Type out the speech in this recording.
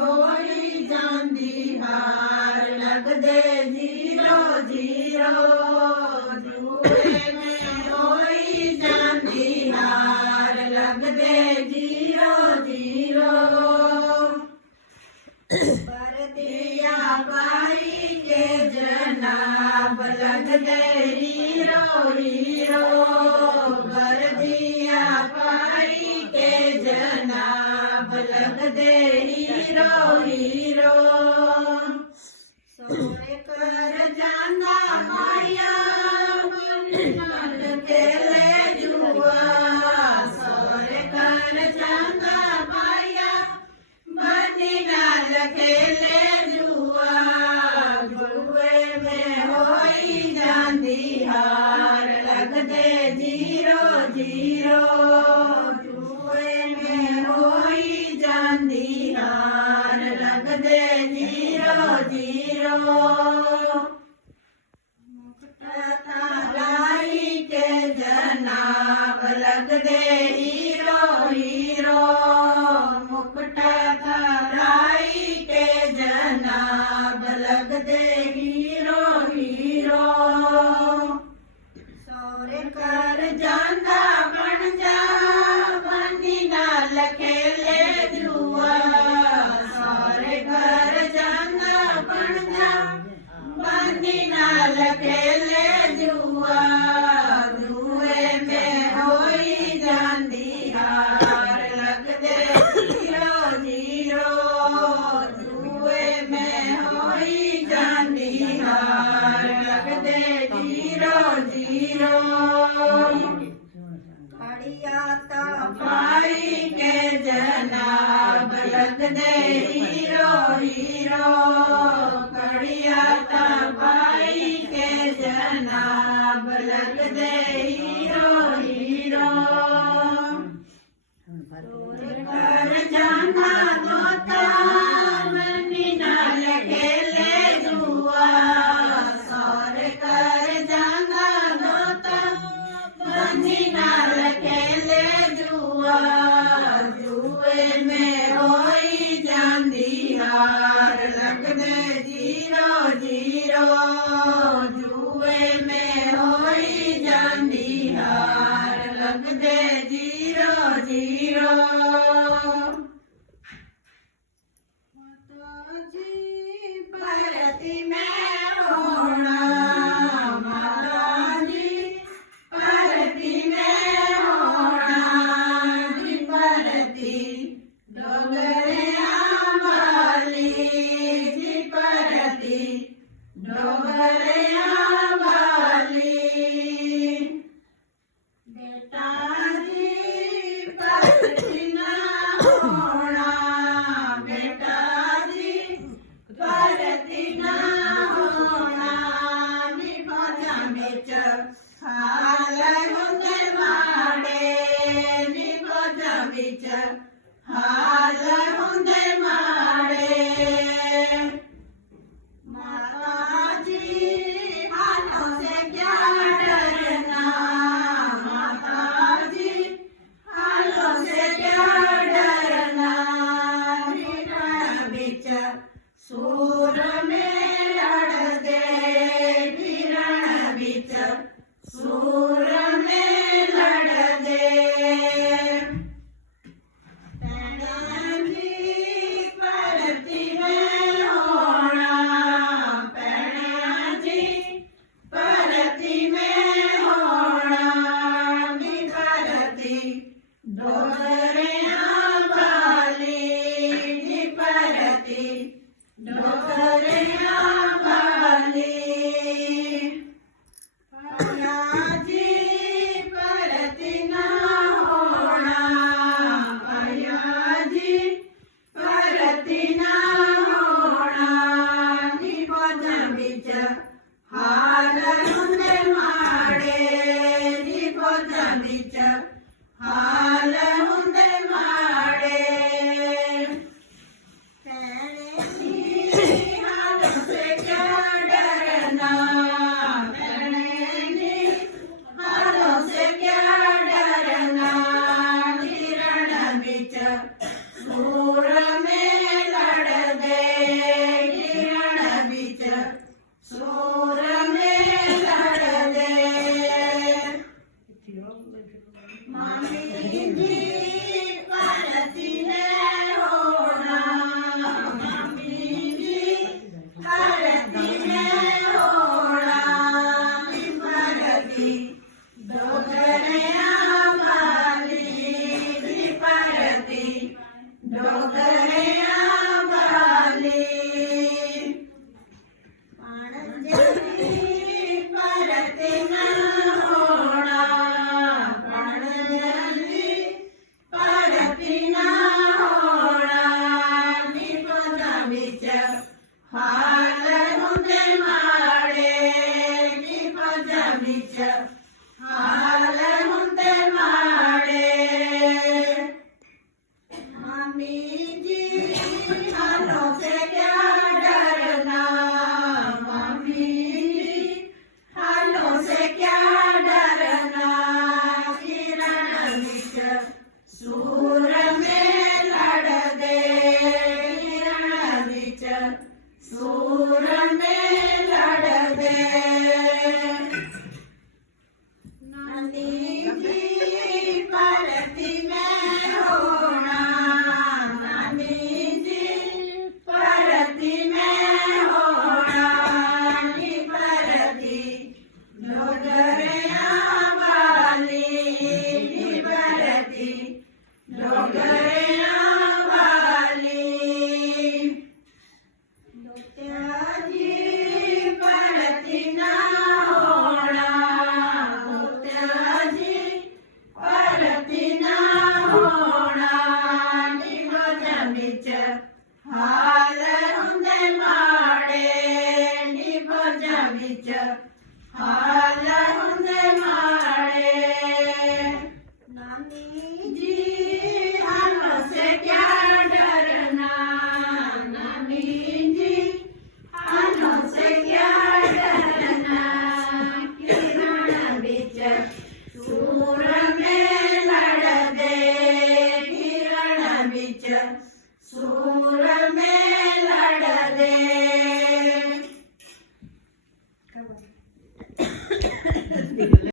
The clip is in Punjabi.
ਹੋਈ ਜਾਂਦੀ ਹਾਰ ਲੱਗਦੇ ਜੀਰੋ ਜੀਰੋ ਜੂਏ ਮੈਂ ਹੋਈ ਜਾਂਦੀ ਹਾਰ ਲੱਗਦੇ ਜੀਰੋ ਜੀਰੋ ਪਰਦਿਆ ਪਾਈ ਕੇ ਜਨਾਬ ਲੱਗਦੇ ਹੀਰੋ ਹੀਰੋ ਵਰਦੀਆਂ ਪਾਈ ਕੇ ਜਨਾਬ ਲੱਗਦੇ ਹੀਰੋ ਹੀਰੋ ਸੋਹਣੇ ਕਰ ਜਾਂਦਾ ਮਾਇਆ ਮਨ ਕੇ ਲੈ ਜੂਆ ਸੋਹਣੇ ਕਰ ਜਾਂਦਾ ਮਾਇਆ ਮਨੀ ਨਾਲ ਖੇਲੇ ਜੂਆ ਜੂਏ ਮੈਂ ਹੋਈ ਜਾਂਦੀ ਹਾਰ ਲੱਗਦੇ ਜੀਰੋ ਜੀਰੋ ਜੂਏ ਮੈਂ ਹੋਈ ਜਾਂਦੀ ਹਾਰ ਲੱਗਦੇ ਜੀਰੋ ਜੀਰੋ ਮੁਕਤਾ ਲਾਈ ਕੇ ਜਨਾਬ ਲੱਗਦੇ ਹੀਰੋ ਹੀਰੋ ਮੁਕਤਾ ਲਾਈ ਕੇ ਜਨਾਬ ਲੱਗਦੇ ਹੀਰੋ ਹੀਰੋ ਸੋਰੇ ਕਰ ਜਾਂਦਾ ਬਣ ਜਾ ਬਣੀ ਨਾਲ ਖੇਲੇ ਜੂਆ ਸੋਰੇ ਕਰ ਜਾਂਦਾ ਬਣ ਜਾ ਬਣੀ ਨਾਲ ਖੇਲੇ ਜੂਆ ਜੂਏ ਮੈਂ ਹੋਈ ਜਾਂਦੀ ਹਾਰ ਲੱਗਦੇ ਜੀਰੋ ਜੀਰੋ ਜੂਏ ਮੈਂ ਹੋਈ ਜਾਂਦੀ ਹਾਰ ਲੱਗਦੇ ਜੀਰੋ ਜੀਰੋ ਖੜੀਆ ਤਾਂ ਪਾਈ ਕੇ ਜਨਾਬ ਲੱਗਦੇ ਹੀਰੋ ਹੀਰੋ ਖੜੀਆ ਤਾਂ ਪਾਈ ਕੇ ਜਨਾਬ ਲੱਗਦੇ ਹੀਰੋ ਹੀਰੋ ਕਰ ਜਾਣਾ ਦੋਤਾ ਮਨੀ ਨਾਲ ਖੇਲੇ ਜੂਆ ਸੌਰ ਕਰ ਜਾਣਾ ਦੋਤਾ ਮਨੀ ਨਾਲ ਖੇਲੇ ਜੂਆ ਜੂਏ ਮੈਂ ਹੋਈ ਜਾਂਦੀ ਹਾਰ ਲੱਗਦੇ ਜੀਰੋ ਜੀਰੋ ਜੂਏ ਮੈਂ ਹੋਈ ਜਾਂਦੀ ਹਾਰ ਲੱਗਦੇ ਜੀਰੋ ਜੀਰੋ ਮਾਤਾ ਜੀ ਭਰਤੀ ਮੈਂ ਹੋਣਾ ਮਾਤਾ ਜੀ ਭਰਤੀ ਮੈਂ ਹੋਣਾ ਜੀ ਭਰਤੀ ਡੋਗਰਿਆਂ ਵਾਲੀ ਜੀ ਭਰਤੀ ਡੋਗਰਿਆਂ ਵਾਲੀ ਬੇਟਾ ਜੀ ਭਰਤੀ ਨਾ ਹੋਣਾ ਬੇਟਾ ਜੀ ਭਰਤੀ ਨਾ ਹੋਣਾ ਨੀ ਫੌਜਾਂ ਵਿੱਚ ਹਾਲ ਹੁੰਦੇ ਮਾੜੇ ਨੀ ਫੌਜਾਂ ਵਿੱਚ ਹਾਲ ਹੁੰਦੇ ਮਾੜੇ ਮਾਤਾ ਜੀ ਹਾਲੋਂ ਸੇ ਕਿਆ ਡਰਨਾ ਮਾਤਾ ਜੀ ਹਾਲੋਂ ਸੇ ਕਿਆ ਡਰਨਾ ਹਿਰਨ ਵਿੱਚ ਸੂਰ ਮੇ ਲੜਦੇ ਹਿਰਨ ਵਿੱਚ ਸੂਰ ਮੇ ਲੜਦੇ ਭੈਣਾਂ ਜੀ ਭਰਤੀ ਮੈਂ ਹੋਣਾ ਭੈਣਾਂ ਜੀ ਭਰਤੀ ਮੈਂ ਹੋਣਾ ਨੀ ਭਰਤੀ ਡੋਗਰਿਆਂ ਵਾਲੀ ਨੀ ਭਰਤੀ ਡੋਗਰਿਆਂ ਵਾਲੀ ਭੈਣਾਂ ਜੀ ਭਰਤੀ ਨਾ ਹੋਣਾ ਭੈਣਾਂ ਜੀ ਭਰਤੀ ਨਾ ਹੋਣਾ ਨੀ ਫੌਜਾਂ ਵਿੱਚ ਹਾਲ ਹੁੰਦੇ ਮਾੜੇ ਨੀ ਫੌਜਾਂ ਵਿੱਚ ਹਾਲ ਹੁੰਦੇ ਮਾੜੇ ਭੈਣੇ ਜੀ बीच हाल हुंदे माड़े निपज बीच हाल हुंदे माड़े मम्मी जी हालों से क्या डरना मम्मी जी हालों से क्या डरना किरण बीच सूर में लड़ दे किरण बीच सूर में लड़ दे नानी जी परती में होना नानी जी परती में होना नी परती डोगरिया वाली नी परती डोगरिया वाली मोत्याजी परती ना होना मोत्याजी परती ना होना निपज बीच हाल